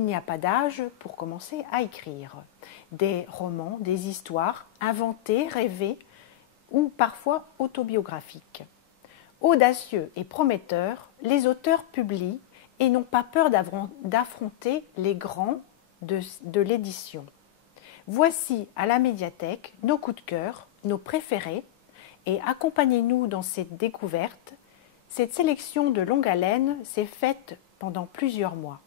il n'y a pas d'âge pour commencer à écrire. Des romans, des histoires inventées, rêvées ou parfois autobiographiques. Audacieux et prometteurs, les auteurs publient et n'ont pas peur d'affronter les grands de l'édition. Voici à la médiathèque nos coups de cœur, nos préférés, et accompagnez-nous dans cette découverte. Cette sélection de longue haleine s'est faite pendant plusieurs mois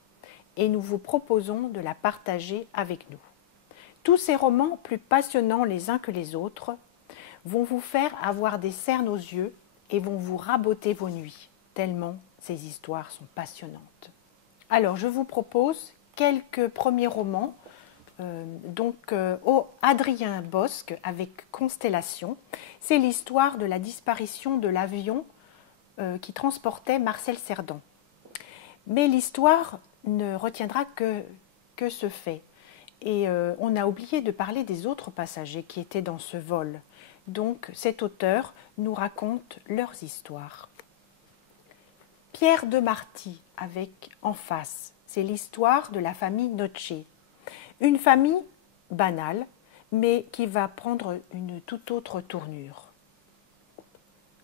et nous vous proposons de la partager avec nous. Tous ces romans, plus passionnants les uns que les autres, vont vous faire avoir des cernes aux yeux et vont vous raboter vos nuits, tellement ces histoires sont passionnantes. Alors, je vous propose quelques premiers romans. Adrien Bosc avec Constellation. C'est l'histoire de la disparition de l'avion qui transportait Marcel Cerdan. Mais l'histoire ne retiendra que ce fait. Et on a oublié de parler des autres passagers qui étaient dans ce vol. Donc cet auteur nous raconte leurs histoires. Pierre de Marty avec En face, c'est l'histoire de la famille Noce. Une famille banale, mais qui va prendre une toute autre tournure.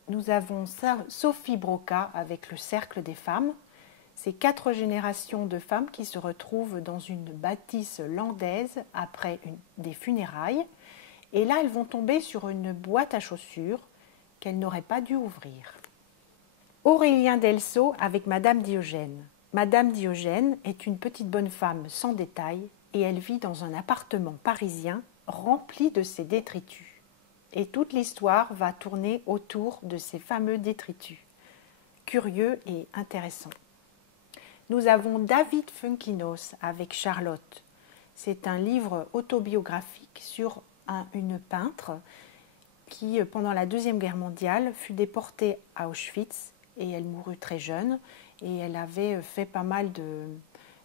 Nous avons Sophie Broca avec Le cercle des femmes. C'est 4 générations de femmes qui se retrouvent dans une bâtisse landaise après des funérailles. Et là, elles vont tomber sur une boîte à chaussures qu'elles n'auraient pas dû ouvrir. Aurélien Delceau avec Madame Diogène. Madame Diogène est une petite bonne femme sans détails et elle vit dans un appartement parisien rempli de ses détritus. Et toute l'histoire va tourner autour de ces fameux détritus. Curieux et intéressant. Nous avons David Funkinos avec Charlotte. C'est un livre autobiographique sur une peintre qui, pendant la Deuxième Guerre mondiale, fut déportée à Auschwitz et elle mourut très jeune. Et elle avait fait pas mal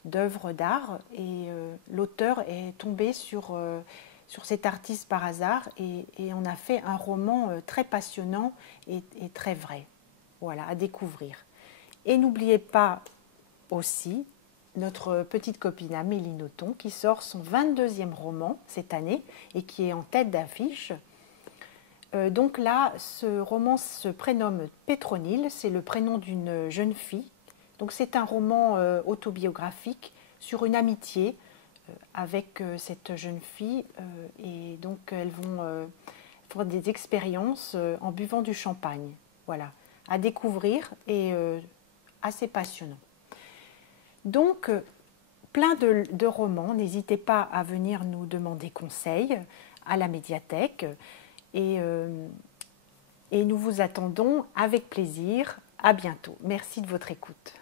d'œuvres d'art et l'auteur est tombé sur cet artiste par hasard et on a fait un roman très passionnant et très vrai. Voilà, à découvrir. Et n'oubliez pas aussi notre petite copine Amélie Nothomb qui sort son 22e roman cette année et qui est en tête d'affiche. Donc là, ce roman se prénomme Pétronille, c'est le prénom d'une jeune fille. Donc c'est un roman autobiographique sur une amitié avec cette jeune fille et donc elles vont faire des expériences en buvant du champagne. Voilà, à découvrir et assez passionnant. Donc plein de romans, n'hésitez pas à venir nous demander conseil à la médiathèque et nous vous attendons avec plaisir. À bientôt. Merci de votre écoute.